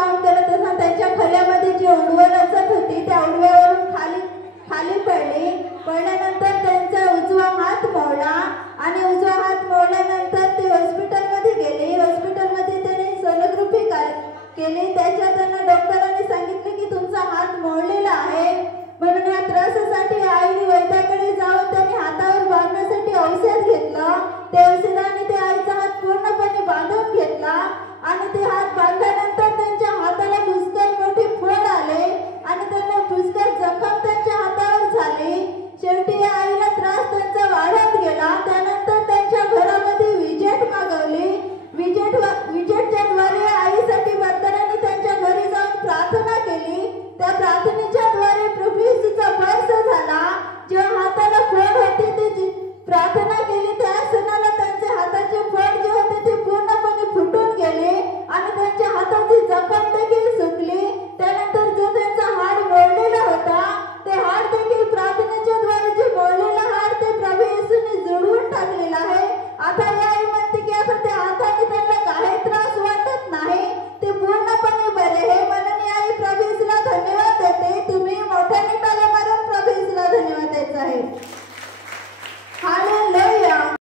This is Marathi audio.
काम करत असताना त्यांच्या खल्यामध्ये जी उडवं रचत होती त्या उडव्यावरून खाली पडल्यानंतर त्यांचा उजवा हात मोडला आणि उजवा हात मोडल्यानंतर ते हॉस्पिटलमध्ये गेले. हॉस्पिटलमध्ये त्यांनी सोनोग्राफी केली. त्याच्यात त्यांना डॉक्टरांनी सांगितले की तुमचा हात मोडलेला आहे. म्हणून या त्रासासाठी आईने वैद्याकडे जाऊन त्यांनी हातावर बांधण्यासाठी औषध घेतलं. त्या औषधाने ते आईचा हात पूर्णपणे बांधून घेतला आणि ते हात बांधल्यानंतर त्यांच्या